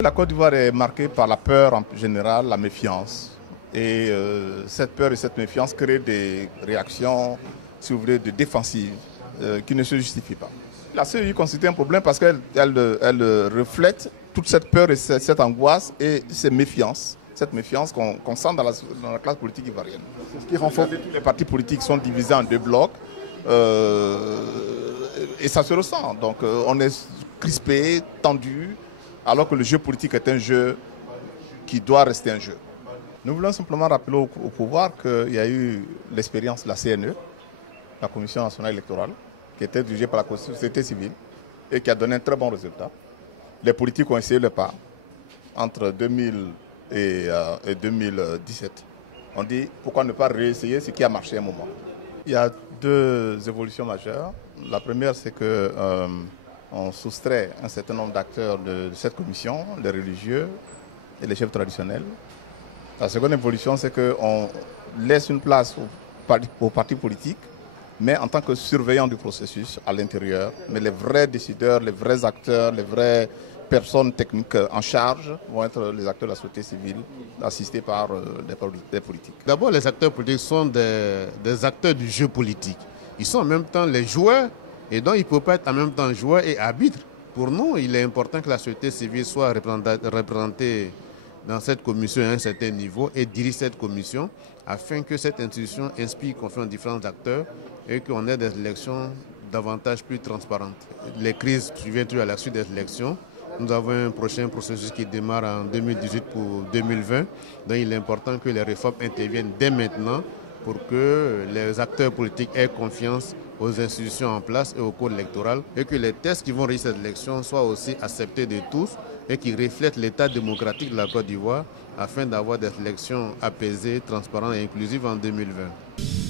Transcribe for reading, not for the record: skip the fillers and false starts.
La Côte d'Ivoire est marquée par la peur en général, la méfiance. Et cette peur et cette méfiance créent des réactions, si vous voulez, de défensives qui ne se justifient pas. La CEI constitue un problème parce qu'elle reflète toute cette peur et cette angoisse et cette méfiance qu'on sent dans la classe politique ivoirienne. Ce qui renforce tous les partis politiques sont divisés en deux blocs et ça se ressent. Donc on est crispé, tendu, alors que le jeu politique est un jeu qui doit rester un jeu. Nous voulons simplement rappeler au pouvoir qu'il y a eu l'expérience de la CNE, la Commission nationale électorale, qui était dirigée par la société civile et qui a donné un très bon résultat. Les politiques ont essayé le pas entre 2000 et 2017. On dit pourquoi ne pas réessayer ce qui a marché à un moment. Il y a deux évolutions majeures. La première, c'est que on soustrait un certain nombre d'acteurs de cette commission, les religieux et les chefs traditionnels. La seconde évolution, c'est qu'on laisse une place aux partis politiques, mais en tant que surveillants du processus à l'intérieur. Mais les vrais décideurs, les vrais acteurs, les vraies personnes techniques en charge vont être les acteurs de la société civile, assistés par des politiques. D'abord, les acteurs politiques sont des acteurs du jeu politique. Ils sont en même temps les joueurs, et donc ils ne peuvent pas être en même temps joueurs et arbitres. Pour nous, il est important que la société civile soit représentée dans cette commission à un certain niveau et dirige cette commission afin que cette institution inspire confiance aux différents acteurs et qu'on ait des élections davantage plus transparentes. Les crises surviennent toujours à la suite des élections. Nous avons un prochain processus qui démarre en 2018 pour 2020. Donc il est important que les réformes interviennent dès maintenant pour que les acteurs politiques aient confiance aux institutions en place et au code électoral et que les textes qui vont régir cette élection soient aussi acceptés de tous et qui reflètent l'état démocratique de la Côte d'Ivoire afin d'avoir des élections apaisées, transparentes et inclusives en 2020.